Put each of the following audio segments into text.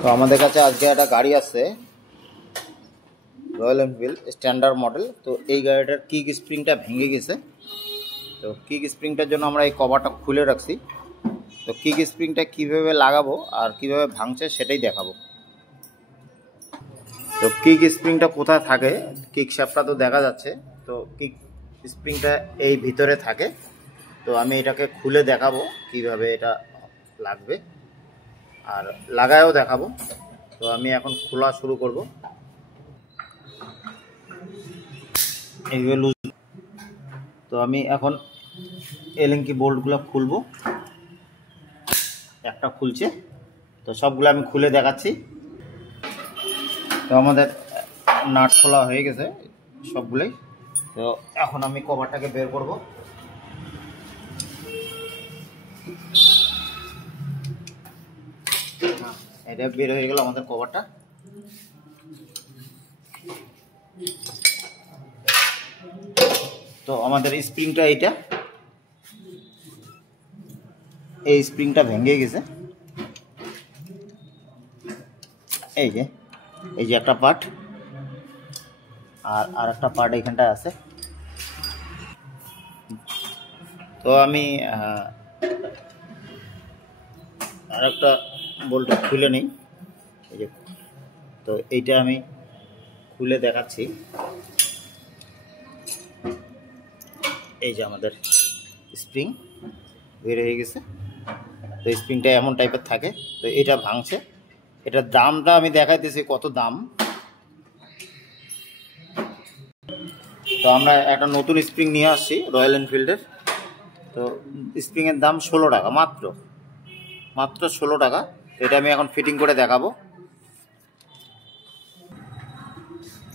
তো আমাদের কাছে আজকে একটা গাড়ি আছে, রয়্যাল এনফিল্ড স্ট্যান্ডার্ড মডেল। তো এই গাড়িটার কিক স্প্রিংটা ভেঙে গেছে। তো কিক স্প্রিংটার জন্য আমরা এই কভারটা খুলে রাখছি। তো কিক স্প্রিংটা কীভাবে লাগাবো আর কিভাবে ভাঙছে সেটাই দেখাবো। তো কিক স্প্রিংটা কোথায় থাকে, কিক শ্যাফটটা তো দেখা যাচ্ছে। তো কিক স্প্রিংটা এই ভিতরে থাকে। তো আমি এটাকে খুলে দেখাবো কিভাবে এটা লাগবে আর লাগায়ও দেখাবো। তো আমি এখন খোলা শুরু করব। এইভাবে লুজ। তো আমি এখন এলিঙ্কি বোল্টগুলো খুলবো। একটা খুলছে, তো সবগুলো আমি খুলে দেখাচ্ছি। তো আমাদের নাট খোলা হয়ে গেছে সবগুলোই। তো এখন আমি কভারটাকে বের করব। এটা বের হয়ে গেল আমাদের কভারটা। তো আমাদের স্প্রিংটা এইটা, এই স্প্রিংটা ভেঙে গেছে। এই যে একটা পার্ট আর একটা পার্ট এখানটায় আছে। তো আমি আর একটা বোল্ট খুলে নিই। এই যে, তো এইটা আমি খুলে দেখাচ্ছি। এই যে আমাদের স্প্রিং বের হয়ে গেছে। তো স্প্রিংটা এমন টাইপের থাকে। তো এটা ভাঙছে। এটার দামটা আমি দেখাইতেছি কত দাম। তো আমরা একটা নতুন স্প্রিং নিয়ে আসছি রয়্যাল এনফিল্ডের। তো স্প্রিংয়ের দাম 16 টাকা, মাত্র 16 টাকা। তো এটা আমি এখন ফিটিং করে দেখাবো।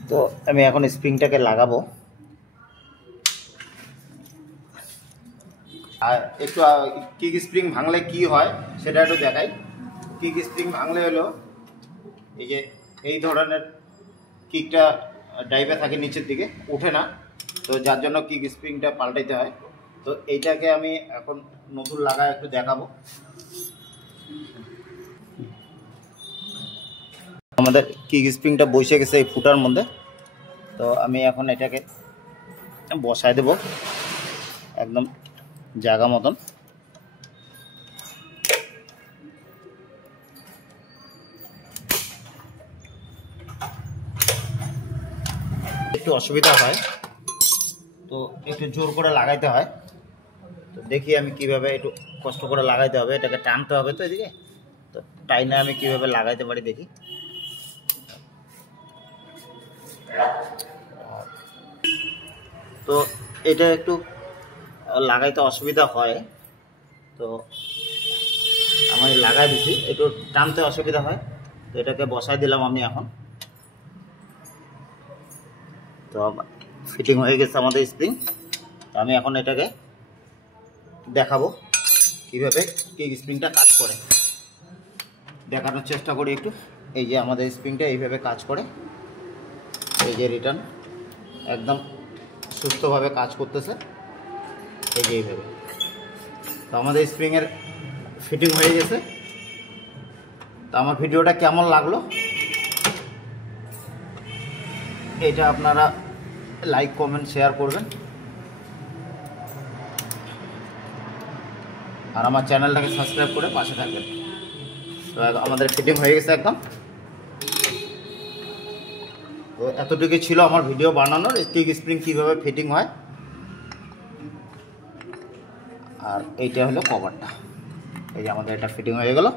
তো আমি এখন স্প্রিংটাকে লাগাবো। আর একটু কিক স্প্রিং ভাঙলে কি হয় সেটা একটু দেখাই। কিক স্প্রিং ভাঙলে হলো এই যে এই ধরনের কিকটা ড্রাইভে থাকে, নিচের দিকে ওঠে না। তো যার জন্য কিক স্প্রিংটা পাল্টাইতে হয়। তো এইটাকে আমি এখন নতুন লাগা একটু দেখাবো। আমাদের কিক স্প্রিংটা বসে গেছে এই ফুটার মধ্যে। তো আমি এখন এটাকে বসায় দেব একদম জায়গা মতন। একটু অসুবিধা হয়, তো একটু জোর করে লাগাইতে হয়। তো দেখি আমি কিভাবে একটু কষ্ট করে লাগাইতে হবে। এটাকে টানতে হবে তো এদিকে। তো টাইনে আমি কিভাবে লাগাইতে পারি দেখি। তো এটা একটু লাগাইতে অসুবিধা হয়। তো আমি লাগাই দিছি, একটু টানতে অসুবিধা হয়। তো এটাকে বসাই দিলাম আমি এখন। তো ফিটিং হয়ে গেছে আমাদের স্প্রিং। আমি এখন এটাকে দেখাবো কিভাবে কিক স্প্রিংটা কাজ করে, দেখানোর চেষ্টা করি একটু। এই যে আমাদের স্প্রিংটা এইভাবে কাজ করে। এই যে রিটার্ন একদম সুস্থভাবে কাজ করতেছে। এই যে এইভাবে। তো আমাদের স্প্রিংয়ের ফিটিং হয়ে গেছে। তো আমার ভিডিওটা কেমন লাগলো এইটা আপনারা লাইক কমেন্ট শেয়ার করবেন। আর আমার চ্যানেলটাকে সাবস্ক্রাইব করে পাশে থাকবেন। তো আমাদের ফিটিং হয়ে গেছে একদম। তো এতটুকু ছিল আমার ভিডিও বানানোর, কিক স্প্রিং কীভাবে ফিটিং হয়। আর এইটা হলো কভারটা। এই যে আমাদের এটা ফিটিং হয়ে গেল।